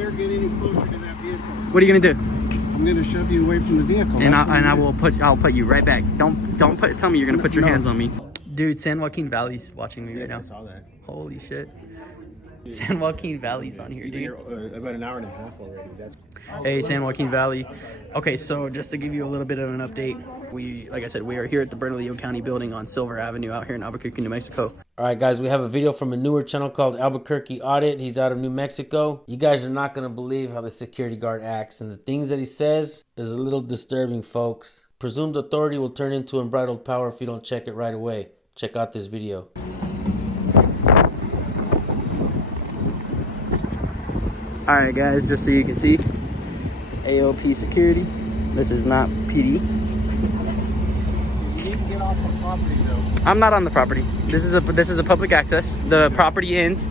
dare get any closer to that vehicle. What are you gonna do? I'm gonna shove you away from the vehicle. And I'll put you right back. Tell me you're gonna put your hands on me. Dude, San Joaquin Valley's watching me right now. I saw that. Holy shit. San Joaquin Valley's on here, You've been dude. here about an hour and a half already. Hey, San Joaquin Valley. Okay, so just to give you a little bit of an update, like I said, we are here at the Bernalillo County building on Silver Avenue out here in Albuquerque, New Mexico. All right, guys, we have a video from a newer channel called Albuquerque Audit. He's out of New Mexico. You guys are not going to believe how the security guard acts, and the things that he says is a little disturbing, folks. Presumed authority will turn into unbridled power if you don't check it right away. Check out this video. All right, guys, just so you can see, AOP security. This is not PD. You need to get off the property, though. I'm not on the property. This is a public access. The property ends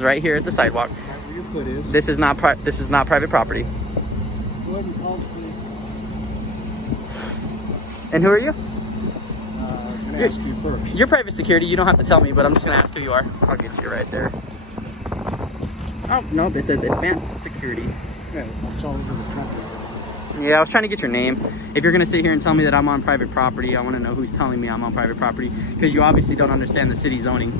right here at the sidewalk. Right where your foot is. This is not private property. Go ahead and call the police. And who are you? I'm gonna ask you first. You're private security. You don't have to tell me, but I'm just gonna ask who you are. I'll get you right there. Oh no, this says advanced security. Yeah, it's all over the truck. Yeah, I was trying to get your name. If you're gonna sit here and tell me that I'm on private property, I want to know who's telling me I'm on private property, because you obviously don't understand the city zoning.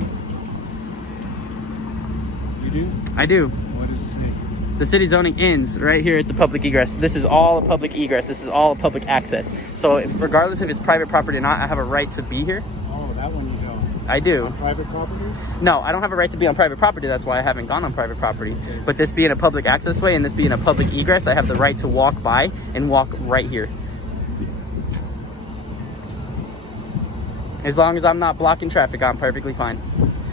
You do? I do. What does it say? The city zoning ends right here at the public egress. This is all a public egress. This is all a public access. So regardless if it's private property or not, I have a right to be here. Oh, that one you don't. I do. Private property? No, I don't have a right to be on private property. That's why I haven't gone on private property. But this being a public access way and this being a public egress, I have the right to walk by and walk right here. As long as I'm not blocking traffic, I'm perfectly fine.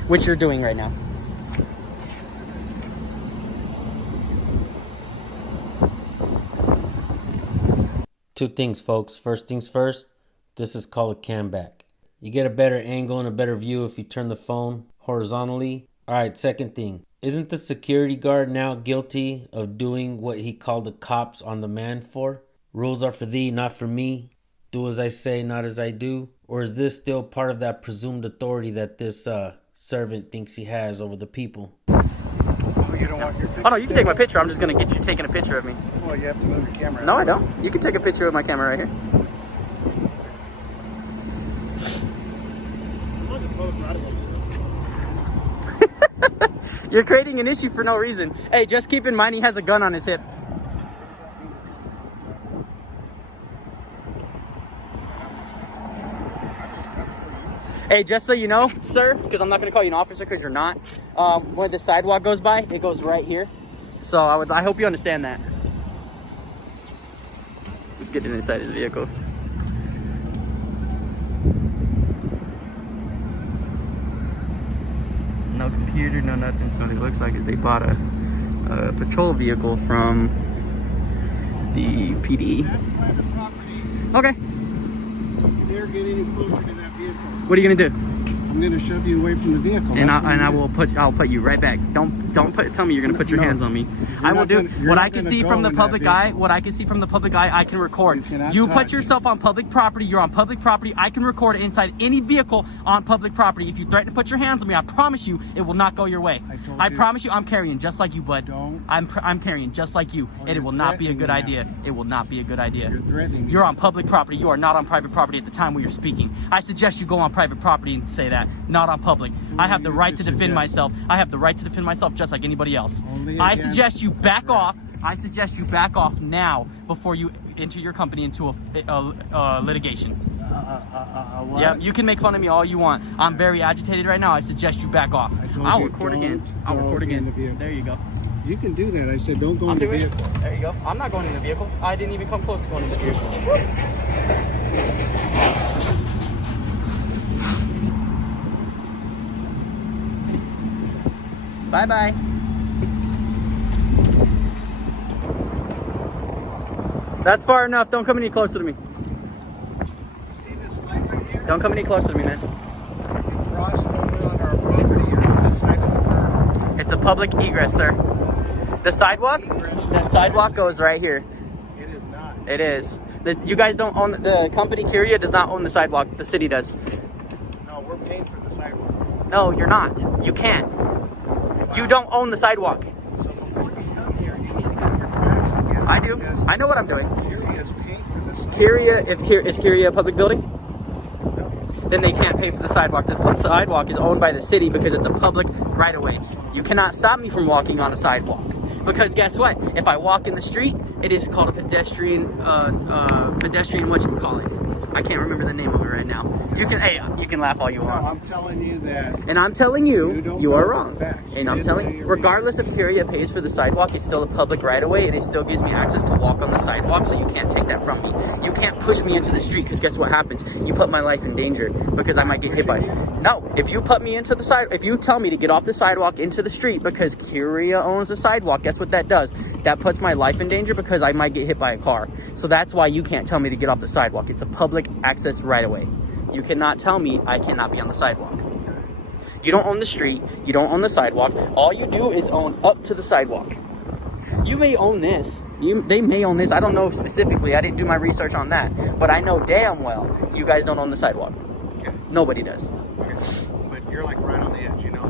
Which you're doing right now. Two things, folks. First things first, this is called a cam back. You get a better angle and a better view if you turn the phone horizontally. All right, second thing. Isn't the security guard now guilty of doing what he called the cops on the man for? Rules are for thee, not for me. Do as I say, not as I do. Or is this still part of that presumed authority that this servant thinks he has over the people? Oh, you don't want your picture? Oh no, you can take my picture. I'm just gonna get you taking a picture of me. Well, you have to move your camera. No, I don't. You can take a picture of my camera right here. You're creating an issue for no reason. Hey, just keep in mind he has a gun on his hip. Hey, just so you know, sir, because I'm not going to call you an officer because you're not. When the sidewalk goes by, it goes right here. So I hope you understand that. Let's get inside his vehicle. No computer, no nothing. So what it looks like is they bought a patrol vehicle from the PD. Okay. You dare get any closer to that vehicle. What are you gonna do? I'm gonna shove you away from the vehicle. And I'll put you right back. Tell me you're gonna put your hands on me. I will do what I can see from the public eye. What I can see from the public eye, I can record. You put yourself on public property. You're on public property. I can record it inside any vehicle on public property. If you threaten to put your hands on me, I promise you it will not go your way. I promise you, I'm carrying just like you, bud. I'm carrying just like you, and it will not be a good idea. It will not be a good idea. You're threatening me. You're on public property. You are not on private property at the time where you're speaking. I suggest you go on private property and say that, not on public. I have the right to defend myself. I have the right to defend myself just like anybody else. I suggest you back off. I suggest you back off now before you enter your company into a litigation. What? Yeah, you can make fun of me all you want. I'm very agitated right now. I suggest you back off. I'll record again. I'll record again. There you go. You can do that. I said don't go in the vehicle. There you go. I'm not going in the vehicle. I didn't even come close to going in the vehicle. Bye-bye. That's far enough. Don't come any closer to me. See this light right here? Don't come any closer to me, man. You crossed over on our property. You're on this side of the curb. It's a public egress, sir. The sidewalk? The sidewalk goes right here. It is not. It is. You guys don't own, the company Curia does not own the sidewalk. The city does. No, we're paying for the sidewalk. No, you're not. You can't. You don't own the sidewalk. So before you come I know what I'm doing. Curia is paying for this. Is Curia a public building? No. Then they can't pay for the sidewalk. The sidewalk is owned by the city because it's a public right-of-way. You cannot stop me from walking on a sidewalk. Because guess what? If I walk in the street, it is called a pedestrian, whatchamacallit. I can't remember the name of it right now. You can laugh all you No, want. I'm telling you that. And I'm telling you, don't you know are the wrong. facts. And You I'm didn't telling know you, your regardless if Curia pays for the sidewalk, it's still a public right-of-way, and it still gives me access to walk on the sidewalk, so you can't take that from me. You can't push me into the street, because guess what happens? You put my life in danger, because I might get hit by... No, if you put me into the side, if you tell me to get off the sidewalk into the street because Curia owns the sidewalk, guess what that does? That puts my life in danger because I might get hit by a car. So that's why you can't tell me to get off the sidewalk. It's a public access right-of-way. You cannot tell me I cannot be on the sidewalk. You don't own the street. You don't own the sidewalk. All you do is own up to the sidewalk. You may own this. They may own this. I don't know specifically. I didn't do my research on that. But I know damn well you guys don't own the sidewalk. Okay. Nobody does. Okay. But you're like right on the edge, you know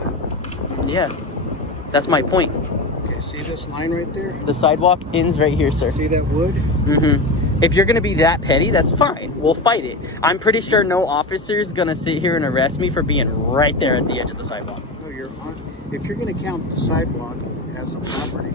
that. Yeah. That's my point. Okay, see this line right there? The sidewalk ends right here, sir. See that wood? Mm-hmm. If you're gonna be that petty, that's fine. We'll fight it. I'm pretty sure no officer is gonna sit here and arrest me for being right there at the edge of the sidewalk. No, you're on. If you're going to count the sidewalk as a property,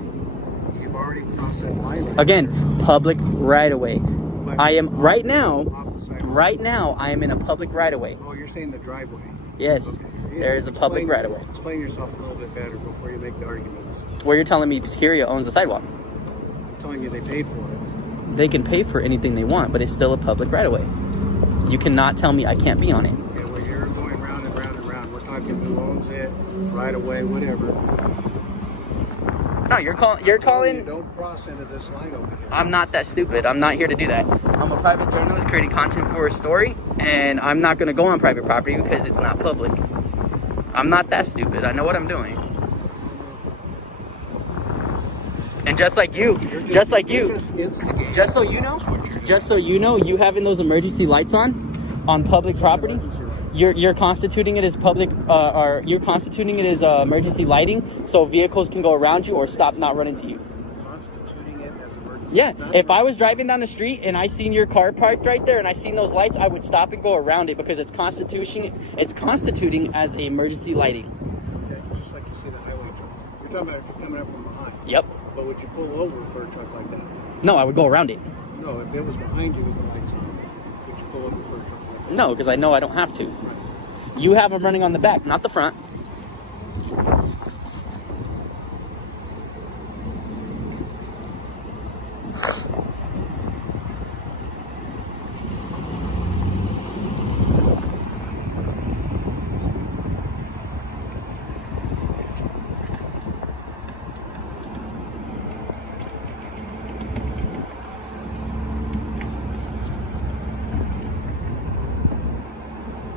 you've already crossed that line. Right Again, public right of way. But I am right now. off the sidewalk. Right now, I am in a public right of way. Oh, you're saying the driveway. Yes, Okay. Yeah, there is a public right of way. Explain yourself a little bit better before you make the arguments. Where you're telling me Curia owns the sidewalk. I'm telling you they paid for it. They can pay for anything they want, but it's still a public right of way. You cannot tell me I can't be on it. Okay, well, you're going round and round and round. We're talking who owns it, right away, whatever. No, you're calling. You don't cross into this line over here. I'm not that stupid. I'm not here to do that. I'm a private journalist creating content for a story, and I'm not going to go on private property because it's not public. I'm not that stupid. I know what I'm doing. And just like you, You're just like you, just instigating. just so you know, you having those emergency lights on public property, Emergency lights. you're constituting it as public, or you're constituting it as emergency lighting, so vehicles can go around you or stop, not run into you. Constituting it as emergency. Yeah, It's not if I was driving down the street and I seen your car parked right there and I seen those lights, I would stop and go around it because it's constituting as a emergency lighting. Okay, just like you see the highway trucks. You're talking about if you're coming up from behind. Yep. But would you pull over for a truck like that? No, I would go around it. No, if it was behind you with the lights on, would you pull over for a truck like that? No, because I know I don't have to. You have them running on the back, not the front.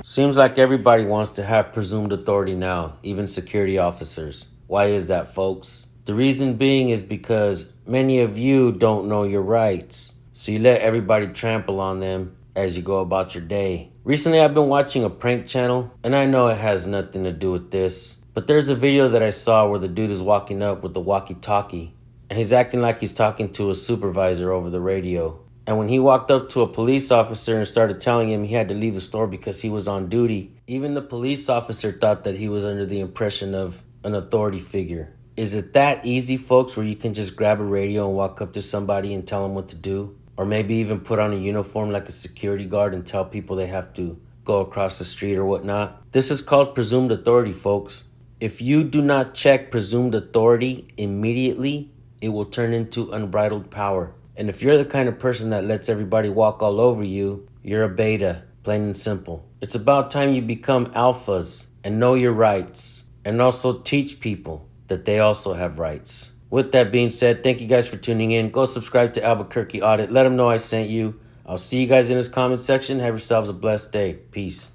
Seems like everybody wants to have presumed authority now, even security officers. Why is that, folks? The reason being is because many of you don't know your rights, so you let everybody trample on them as you go about your day. Recently, I've been watching a prank channel, and I know it has nothing to do with this, but there's a video that I saw where the dude is walking up with the walkie-talkie, and he's acting like he's talking to a supervisor over the radio. And when he walked up to a police officer and started telling him he had to leave the store because he was on duty, even the police officer thought that he was under the impression of an authority figure. Is it that easy, folks, where you can just grab a radio and walk up to somebody and tell them what to do? Or maybe even put on a uniform like a security guard and tell people they have to go across the street or whatnot? This is called presumed authority, folks. If you do not check presumed authority immediately, it will turn into unbridled power. And if you're the kind of person that lets everybody walk all over you, you're a beta, plain and simple. It's about time you become alphas and know your rights, and also teach people that they also have rights. With that being said, thank you guys for tuning in. Go subscribe to Albuquerque Audit. Let them know I sent you. I'll see you guys in this comment section. Have yourselves a blessed day. Peace.